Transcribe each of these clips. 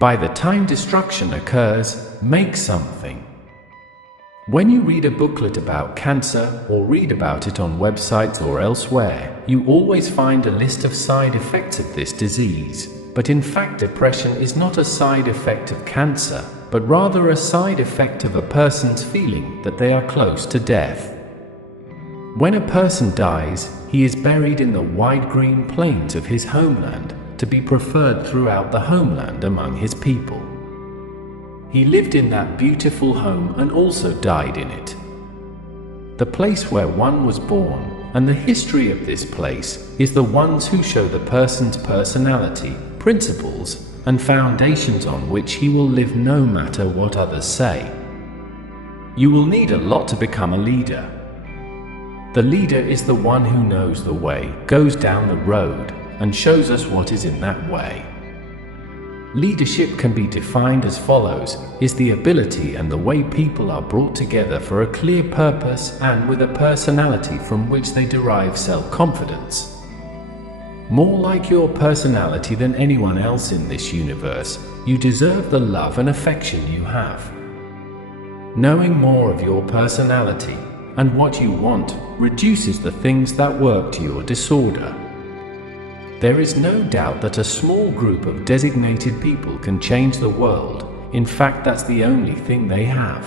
By the time destruction occurs, make something. When you read a booklet about cancer or read about it on websites or elsewhere, you always find a list of side effects of this disease. But in fact, depression is not a side effect of cancer, but rather a side effect of a person's feeling that they are close to death. When a person dies, he is buried in the wide green plains of his homeland, to be preferred throughout the homeland among his people. He lived in that beautiful home and also died in it. The place where one was born, and the history of this place, is the ones who show the person's personality, principles, and foundations on which he will live no matter what others say. You will need a lot to become a leader. The leader is the one who knows the way, goes down the road, and shows us what is in that way. Leadership can be defined as follows: is the ability and the way people are brought together for a clear purpose and with a personality from which they derive self-confidence. More like your personality than anyone else in this universe, you deserve the love and affection you have. Knowing more of your personality and what you want reduces the things that work to your disorder. There is no doubt that a small group of designated people can change the world. In fact, that's the only thing they have.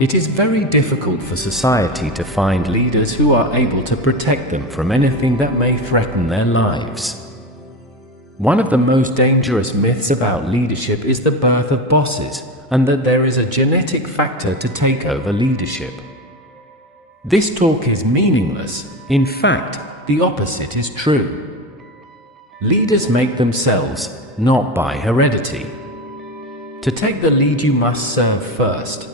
It is very difficult for society to find leaders who are able to protect them from anything that may threaten their lives. One of the most dangerous myths about leadership is the birth of bosses, and that there is a genetic factor to take over leadership. This talk is meaningless. In fact, the opposite is true. Leaders make themselves, not by heredity. To take the lead, you must serve first.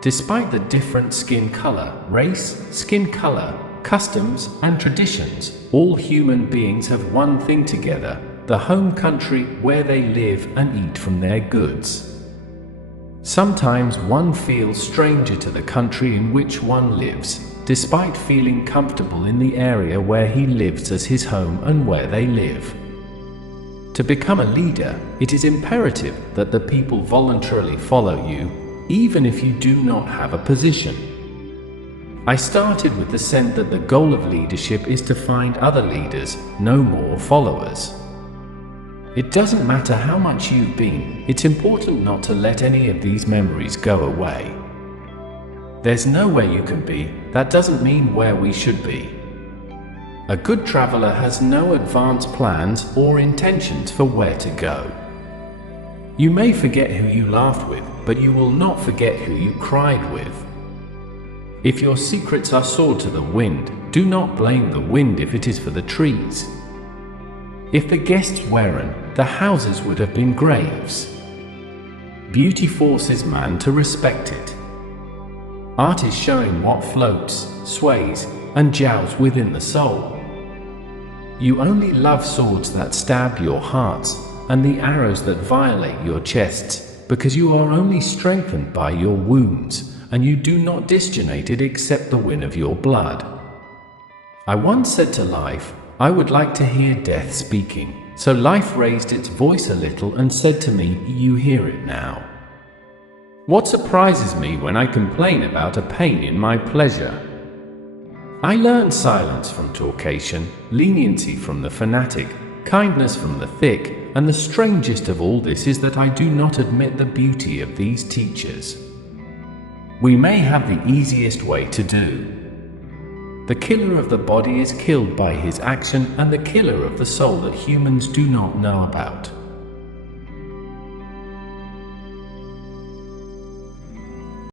Despite the different skin color, race, skin color, customs, and traditions, all human beings have one thing together: the home country where they live and eat from their goods. Sometimes one feels stranger to the country in which one lives, despite feeling comfortable in the area where he lives as his home and where they live. To become a leader, it is imperative that the people voluntarily follow you, even if you do not have a position. I started with the sense that the goal of leadership is to find other leaders, no more followers. It doesn't matter how much you've been, it's important not to let any of these memories go away. There's nowhere you can be, that doesn't mean where we should be. A good traveler has no advanced plans or intentions for where to go. You may forget who you laughed with, but you will not forget who you cried with. If your secrets are soared to the wind, do not blame the wind if it is for the trees. If the guests weren't, the houses would have been graves. Beauty forces man to respect it. Art is showing what floats, sways, and jows within the soul. You only love swords that stab your hearts, and the arrows that violate your chests, because you are only strengthened by your wounds, and you do not discriminate except the win of your blood. I once said to life, I would like to hear death speaking, so life raised its voice a little and said to me, you hear it now. What surprises me when I complain about a pain in my pleasure? I learned silence from talkation, leniency from the fanatic, kindness from the thick, and the strangest of all this is that I do not admit the beauty of these teachers. We may have the easiest way to do. The killer of the body is killed by his action, and the killer of the soul that humans do not know about.